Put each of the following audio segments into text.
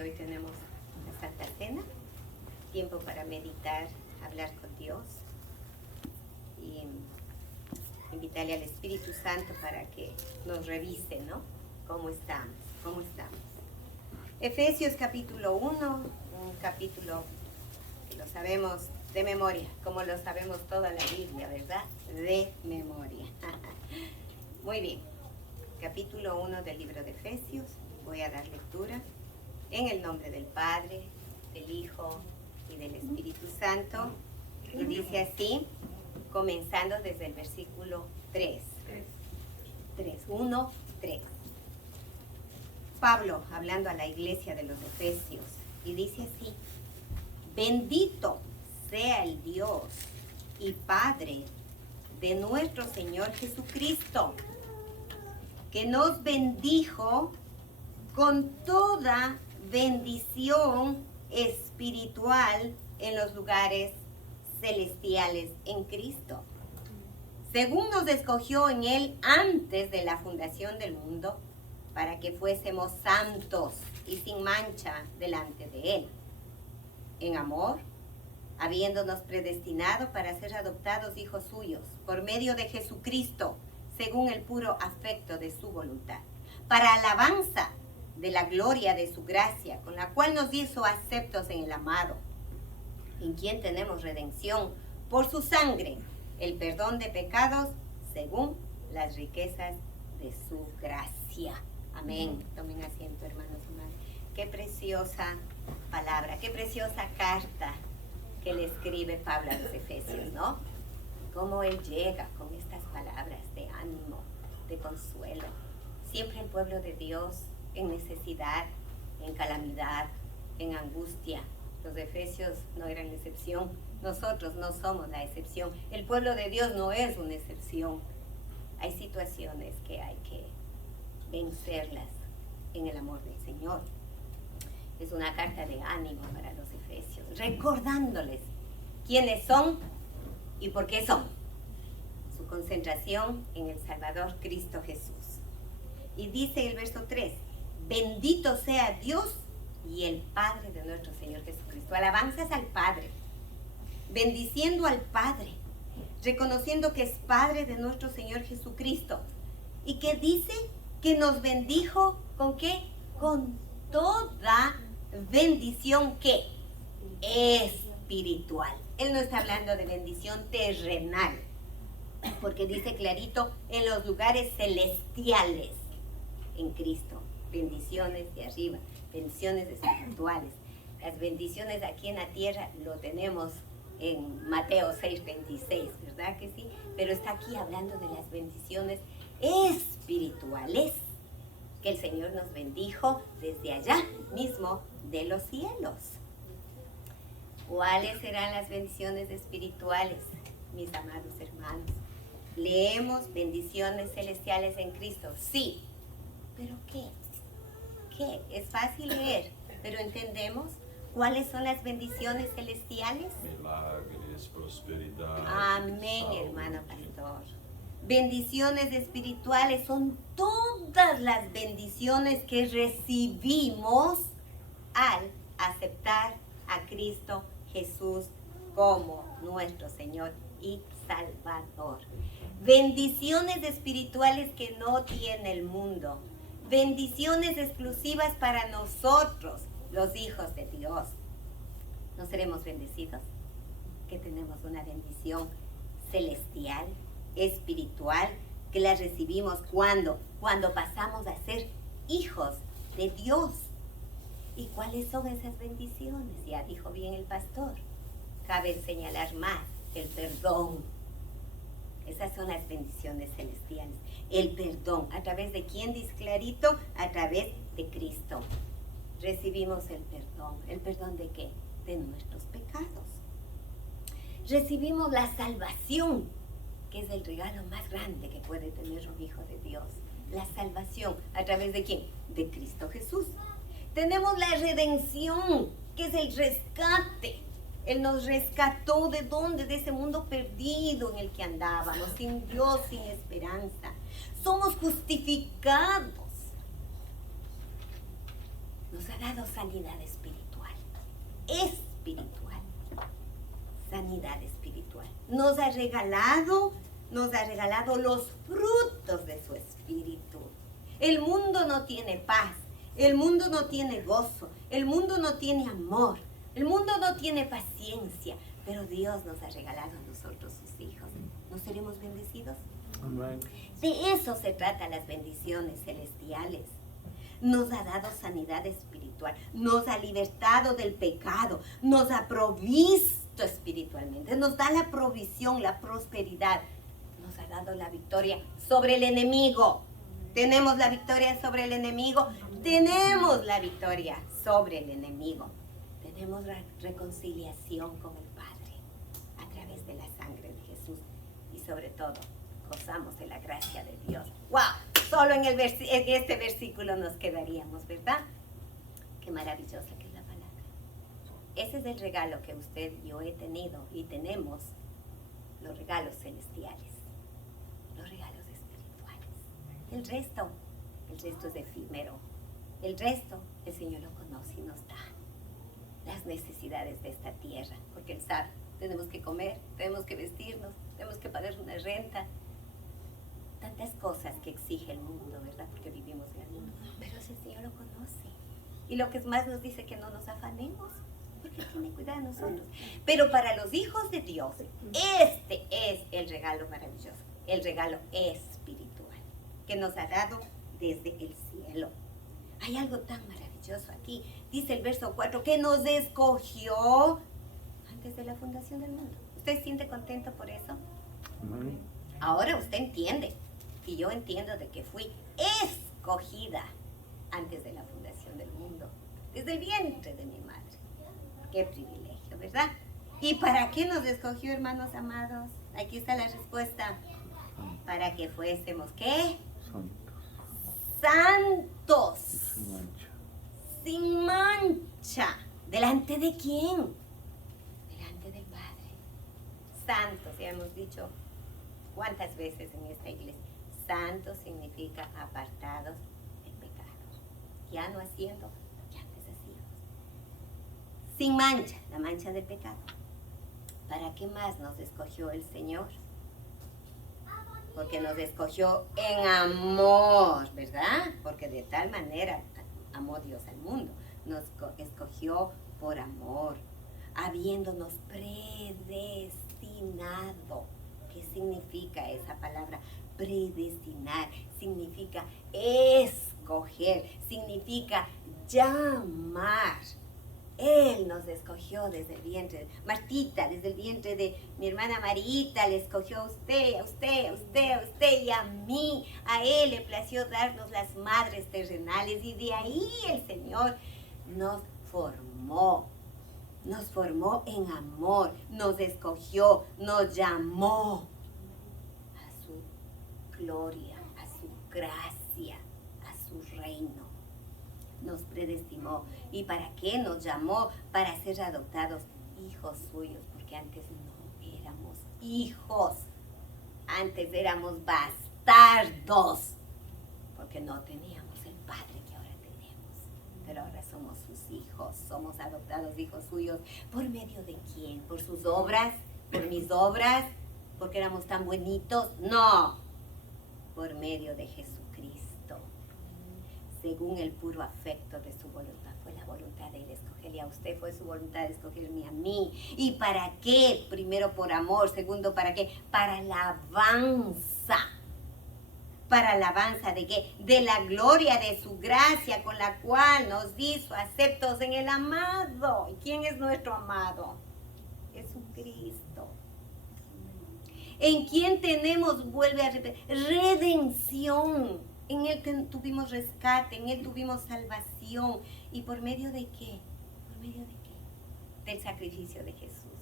que hoy tenemos la Santa Cena, tiempo para meditar, hablar con Dios y invitarle al Espíritu Santo para que nos revise, ¿no? ¿Cómo estamos? Efesios capítulo 1, un capítulo que lo sabemos de memoria, como lo sabemos toda la Biblia, ¿verdad? De memoria. Muy bien, capítulo 1 del libro de Efesios, voy a dar lectura en el nombre del Padre, del Hijo y del Espíritu Santo, y dice así, comenzando desde el versículo 3. 3. Pablo hablando a la iglesia de los Efesios y dice así: bendito sea el Dios y Padre de nuestro Señor Jesucristo, que nos bendijo con toda bendición espiritual en los lugares celestiales en Cristo, según nos escogió en Él antes de la fundación del mundo, para que fuésemos santos y sin mancha delante de Él, en amor, habiéndonos predestinado para ser adoptados hijos suyos, por medio de Jesucristo, según el puro afecto de su voluntad, para alabanza de la gloria de su gracia, con la cual nos hizo aceptos en el amado, en quien tenemos redención por su sangre, el perdón de pecados, según las riquezas de su gracia. Amén. Tomen asiento, hermanos y hermanas. Qué preciosa palabra, qué preciosa carta que le escribe Pablo a los Efesios, ¿no? Cómo él llega con estas palabras de ánimo, de consuelo. Siempre el pueblo de Dios en necesidad, en calamidad, en angustia. Los Efesios no eran la excepción. Nosotros no somos la excepción. El pueblo de Dios no es una excepción. Hay situaciones que hay que vencerlas en el amor del Señor. Es una carta de ánimo para los Efesios, recordándoles quiénes son y por qué son. Su concentración en el Salvador Cristo Jesús. Y dice el verso 3, bendito sea Dios y el Padre de nuestro Señor Jesucristo. Alabanzas al Padre, bendiciendo al Padre, reconociendo que es Padre de nuestro Señor Jesucristo. ¿Y que dice? Que nos bendijo, ¿con qué? Con toda bendición, ¿qué? Espiritual. Él no está hablando de bendición terrenal, porque dice clarito, en los lugares celestiales, en Cristo. Bendiciones de arriba, bendiciones espirituales. Las bendiciones aquí en la tierra lo tenemos en Mateo 6:26, ¿verdad que sí? Pero está aquí hablando de las bendiciones espirituales que el Señor nos bendijo desde allá mismo de los cielos. ¿Cuáles serán las bendiciones espirituales, mis amados hermanos? Leemos bendiciones celestiales en Cristo, sí, pero ¿qué? Es fácil leer, pero ¿entendemos cuáles son las bendiciones celestiales? Milagres, prosperidad. Amén, hermano pastor. Bendiciones espirituales son todas las bendiciones que recibimos al aceptar a Cristo Jesús como nuestro Señor y Salvador. Bendiciones espirituales que no tiene el mundo. Bendiciones exclusivas para nosotros, los hijos de Dios. ¿No seremos bendecidos? Que tenemos una bendición celestial, espiritual, que la recibimos cuando pasamos a ser hijos de Dios. ¿Y cuáles son esas bendiciones? Ya dijo bien el pastor. Cabe señalar más el perdón. Esas son las bendiciones celestiales. El perdón. ¿A través de quién? Dice clarito, a través de Cristo. Recibimos el perdón. ¿El perdón de qué? De nuestros pecados. Recibimos la salvación, que es el regalo más grande que puede tener un hijo de Dios. La salvación, ¿a través de quién? De Cristo Jesús. Tenemos la redención, que es el rescate. Él nos rescató ¿de dónde? De ese mundo perdido en el que andábamos, sin Dios, sin esperanza. Somos justificados. Nos ha dado sanidad espiritual. Espiritual. Sanidad espiritual. Nos ha regalado los frutos de su espíritu. El mundo no tiene paz. El mundo no tiene gozo. El mundo no tiene amor. El mundo no tiene paciencia. Pero Dios nos ha regalado a nosotros sus hijos. ¿No seremos bendecidos? Amén. De eso se trata las bendiciones celestiales. Nos ha dado sanidad espiritual, nos ha libertado del pecado, nos ha provisto espiritualmente, nos da la provisión, la prosperidad, nos ha dado la victoria sobre el enemigo. ¿Tenemos la victoria sobre el enemigo? Tenemos la victoria sobre el enemigo. Tenemos reconciliación con el Padre a través de la sangre de Jesús y sobre todo gozamos de la gracia de Dios. ¡Wow! Solo en este versículo nos quedaríamos, ¿verdad? Qué maravillosa que es la palabra. Ese es el regalo que usted y yo he tenido y tenemos, los regalos celestiales, los regalos espirituales. El resto es efímero. El resto el Señor lo conoce y nos da las necesidades de esta tierra, porque Él sabe, tenemos que comer, tenemos que vestirnos, tenemos que pagar una renta, tantas cosas que exige el mundo, ¿verdad? Porque vivimos en el mundo. Pero el Señor lo conoce. Y lo que es más nos dice que no nos afanemos, porque Él tiene cuidado de nosotros. Pero para los hijos de Dios, este es el regalo maravilloso, el regalo espiritual, que nos ha dado desde el cielo. Hay algo tan maravilloso aquí. Dice el verso 4, que nos escogió antes de la fundación del mundo. ¿Usted se siente contento por eso? Amén. Ahora usted entiende. Y yo entiendo de que fui escogida antes de la fundación del mundo, desde el vientre de mi madre. Qué privilegio, ¿verdad? ¿Y para qué nos escogió, hermanos amados? Aquí está la respuesta. Para que fuésemos, ¿qué? Santos. Sin mancha. Sin mancha. ¿Delante de quién? Delante del Padre. Santos, ya hemos dicho cuántas veces en esta iglesia. Santo significa apartados del pecado. Ya no haciendo, ya antes hacíamos. Sin mancha, la mancha del pecado. ¿Para qué más nos escogió el Señor? Porque nos escogió en amor, ¿verdad? Porque de tal manera amó Dios al mundo. Nos escogió por amor, habiéndonos predestinado. ¿Qué significa esa palabra? Predestinar, significa escoger, significa llamar. Él nos escogió desde el vientre, Martita, desde el vientre de mi hermana Marita, le escogió a usted, a usted, a usted, a usted y a mí. A Él le plació darnos las madres terrenales y de ahí el Señor nos formó en amor, nos escogió, nos llamó a su gloria, a su gracia, a su reino. Nos predestinó. ¿Y para qué nos llamó? Para ser adoptados hijos suyos, porque antes no éramos hijos, antes éramos bastardos, porque no teníamos el Padre que ahora tenemos, pero ahora somos sus hijos, somos adoptados hijos suyos. ¿Por medio de quién? ¿Por sus obras? ¿Por mis obras? ¿Porque éramos tan bonitos? No, por medio de Jesucristo, según el puro afecto de su voluntad. Fue la voluntad de Él escogerle a usted, fue su voluntad de escogerme a mí. ¿Y para qué? Primero por amor, segundo ¿para qué? Para alabanza. ¿Para alabanza de qué? De la gloria de su gracia con la cual nos hizo aceptos en el amado. ¿Y quién es nuestro amado? Jesucristo. ¿En quién tenemos, vuelve a repetir, redención? En Él tuvimos rescate, en Él tuvimos salvación. ¿Y por medio de qué? ¿Por medio de qué? Del sacrificio de Jesús.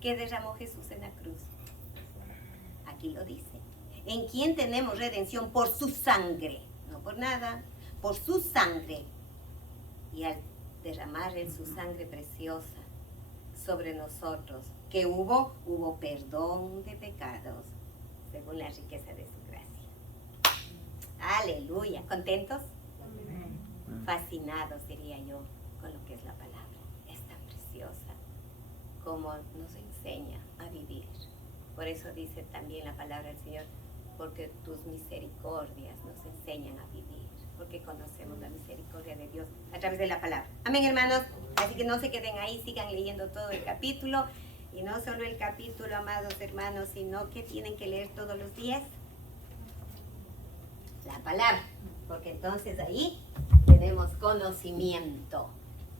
¿Qué derramó Jesús en la cruz? Aquí lo dice. ¿En quién tenemos redención? Por su sangre. No por nada. Por su sangre. Y al derramar Él su sangre preciosa sobre nosotros, ¿qué hubo? Hubo perdón de pecados, según la riqueza de su gracia. Aleluya. ¿Contentos? Amén. fascinados, diría yo, con lo que es la palabra. Es tan preciosa como nos enseña a vivir. Por eso dice también la palabra del Señor, porque tus misericordias nos enseñan a vivir, porque conocemos la misericordia de Dios a través de la palabra. Amén, hermanos. Así que no se queden ahí, sigan leyendo todo el capítulo. Y no solo el capítulo, amados hermanos, sino que tienen que leer todos los días la palabra, porque entonces ahí tenemos conocimiento,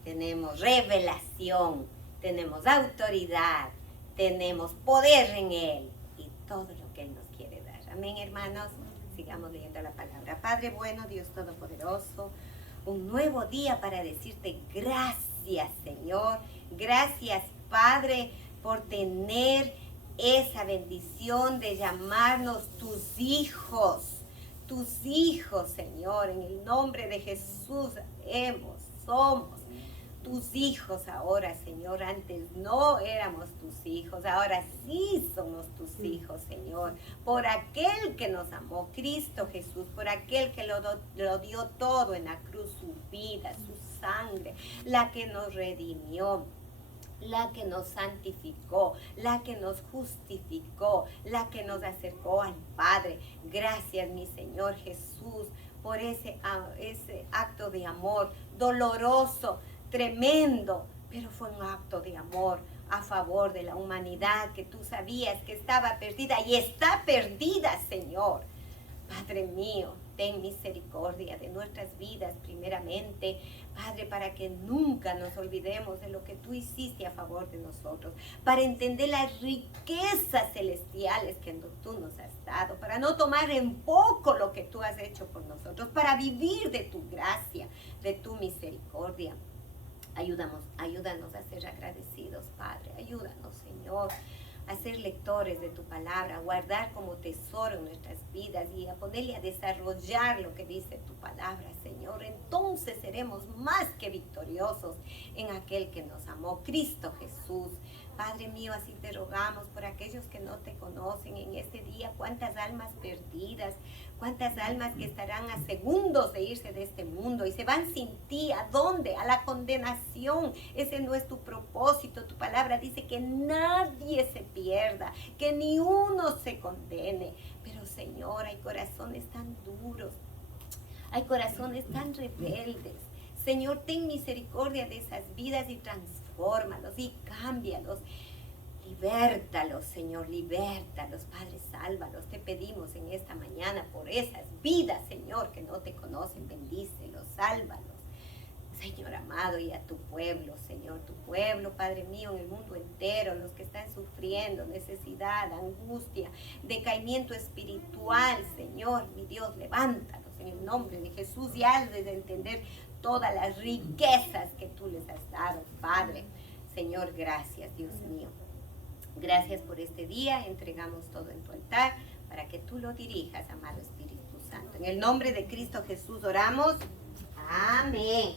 tenemos revelación, tenemos autoridad, tenemos poder en Él y todo lo que Él nos quiere dar. Amén, hermanos. Sigamos leyendo la palabra. Padre bueno, Dios todopoderoso, un nuevo día para decirte gracias, Señor. Gracias, Padre, por tener esa bendición de llamarnos tus hijos, Señor. En el nombre de Jesús somos tus hijos ahora, Señor. Antes no éramos tus hijos, ahora sí somos tus hijos, Señor. Por aquel que nos amó, Cristo Jesús, por aquel que lo dio todo en la cruz, su vida, su sangre, la que nos redimió, la que nos santificó, la que nos justificó, la que nos acercó al Padre. Gracias, mi Señor Jesús, por ese acto de amor doloroso, tremendo, pero fue un acto de amor a favor de la humanidad que tú sabías que estaba perdida y está perdida, Señor. Padre mío, ten misericordia de nuestras vidas primeramente, Padre, para que nunca nos olvidemos de lo que tú hiciste a favor de nosotros, para entender las riquezas celestiales que tú nos has dado, para no tomar en poco lo que tú has hecho por nosotros, para vivir de tu gracia, de tu misericordia. Ayúdanos a ser agradecidos, Padre. Ayúdanos, Señor, a ser lectores de tu palabra, a guardar como tesoro en nuestras vidas y a ponerle a desarrollar lo que dice tu palabra, Señor. Entonces seremos más que victoriosos en aquel que nos amó, Cristo Jesús. Padre mío, así te rogamos por aquellos que no te conocen en este día, cuántas almas perdidas, cuántas almas que estarán a segundos de irse de este mundo y se van sin ti. ¿A dónde? A la condenación. Ese no es tu propósito. Tu palabra dice que nadie se pierda, que ni uno se condene. Pero, Señor, hay corazones tan duros, hay corazones tan rebeldes. Señor, ten misericordia de esas vidas y transfórmalos y cámbialos. Libértalos, Señor, libértalos, Padre, sálvalos. Te pedimos en esta mañana por esas vidas, Señor, que no te conocen. Bendícelos, sálvalos, Señor amado, y a tu pueblo, Señor, tu pueblo, Padre mío, en el mundo entero, los que están sufriendo necesidad, angustia, decaimiento espiritual, Señor, mi Dios, levántalos en el nombre de Jesús y hazles entender todas las riquezas que tú les has dado, Padre. Señor, gracias, Dios mío. Gracias por este día. Entregamos todo en tu altar para que tú lo dirijas, amado Espíritu Santo. En el nombre de Cristo Jesús oramos. Amén.